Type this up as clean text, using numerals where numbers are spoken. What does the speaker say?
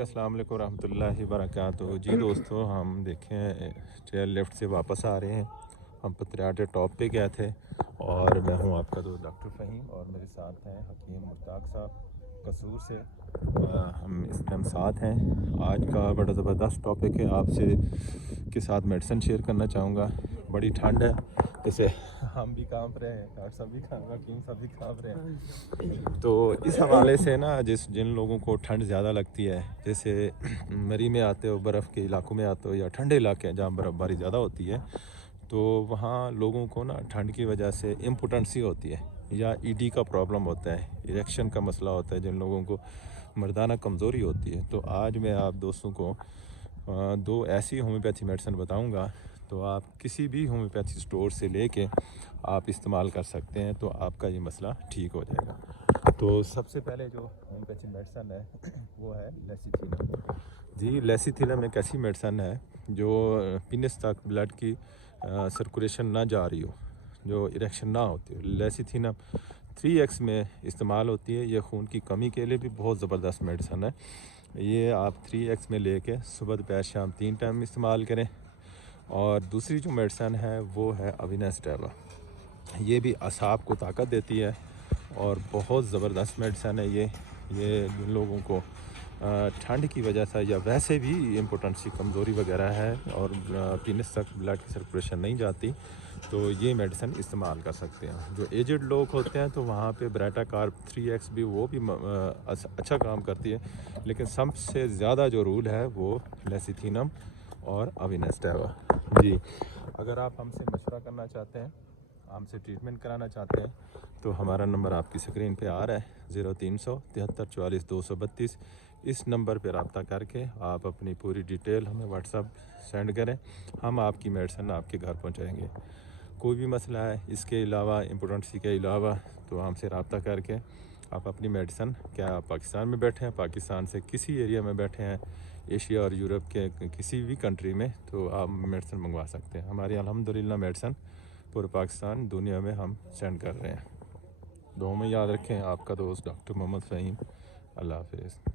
अस्सलाम वालेकुम रहमतुल्लाहि वबरकातुहू। जी दोस्तों, हम देखें चेयर लिफ्ट से वापस आ रहे हैं। हम पत्रियाटे टॉप पे गए थे और मैं हूं आपका दोस्त डॉक्टर फ़हीम और मेरे साथ हैं हकीम मुश्ताक साहब कसूर से। हम इस टाइम साथ हैं। आज का बड़ा ज़बरदस्त टॉपिक है, आपसे के साथ मेडिसिन शेयर करना चाहूँगा। बड़ी ठंड है, जैसे हम भी कांप रहे हैं, डॉक्टर साहब भी कांप, हकीम साहब भी कांप रहे हैं। तो इस हवाले से ना, जिन लोगों को ठंड ज़्यादा लगती है, जैसे मरी में आते हो, बर्फ़ के इलाकों में आते हो या ठंडे इलाके हैं जहाँ बर्फ़बारी ज़्यादा होती है, तो वहाँ लोगों को ना ठंड की वजह से इम्पोटेंसी होती है या ईडी का प्रॉब्लम होता है, इरेक्शन का मसला होता है, जिन लोगों को मर्दाना कमज़ोरी होती है। तो आज मैं आप दोस्तों को दो ऐसी होम्योपैथी मेडिसिन बताऊंगा, तो आप किसी भी होम्योपैथी स्टोर से लेके आप इस्तेमाल कर सकते हैं, तो आपका ये मसला ठीक हो जाएगा। तो सबसे पहले जो होम्योपैथी मेडिसिन है वो है लेसिथिनम। जी, लेसिथिनम एक ऐसी मेडिसिन है जो पीनस तक ब्लड की सर्कुलेशन ना जा रही हो, जो इरेक्शन ना होती हो। लेसिथिनम 3x में इस्तेमाल होती है। ये खून की कमी के लिए भी बहुत ज़बरदस्त मेडिसिन है। ये आप 3x में लेके सुबह दोपहर शाम 3 टाइम इस्तेमाल करें। और दूसरी जो मेडिसिन है वो है अविनास्टेवा। ये भी असाब को ताकत देती है और बहुत ज़बरदस्त मेडिसिन है ये जिन लोगों को ठंड की वजह से या वैसे भी इम्पोटेंसी कमज़ोरी वगैरह है और पीनस तक ब्लड की सर्कुलेशन नहीं जाती, तो ये मेडिसिन इस्तेमाल कर सकते हैं। जो एजड लोग होते हैं तो वहाँ पे ब्रेटा कार्ब 3x भी वो भी अच्छा काम करती है, लेकिन सबसे ज़्यादा जो रूल है वो लेसिथिनम और अविनास्टेवा। जी, अगर आप हमसे मशवरा करना चाहते हैं, हमसे ट्रीटमेंट कराना चाहते हैं, तो हमारा नंबर आपकी स्क्रीन पे आ रहा है 0300 73 44 232। इस नंबर पर रब्ता करके आप अपनी पूरी डिटेल हमें व्हाट्सअप सेंड करें, हम आपकी मेडिसिन आपके घर पहुंचाएंगे। कोई भी मसला है इसके अलावा, इम्पोर्टेंसी के अलावा, तो हमसे रब्ता करके आप अपनी मेडिसिन, क्या आप पाकिस्तान में बैठे हैं, पाकिस्तान से किसी एरिया में बैठे हैं, एशिया और यूरोप के किसी भी कंट्री में, तो आप मेडिसिन मंगवा सकते हैं। हमारी अल्हम्दुलिल्लाह मेडिसिन पूरे पाकिस्तान दुनिया में हम सेंड कर रहे हैं। दुआ में याद रखें, आपका दोस्त डॉक्टर मोहम्मद फ़हीम। अल्लाह हाफ़िज़।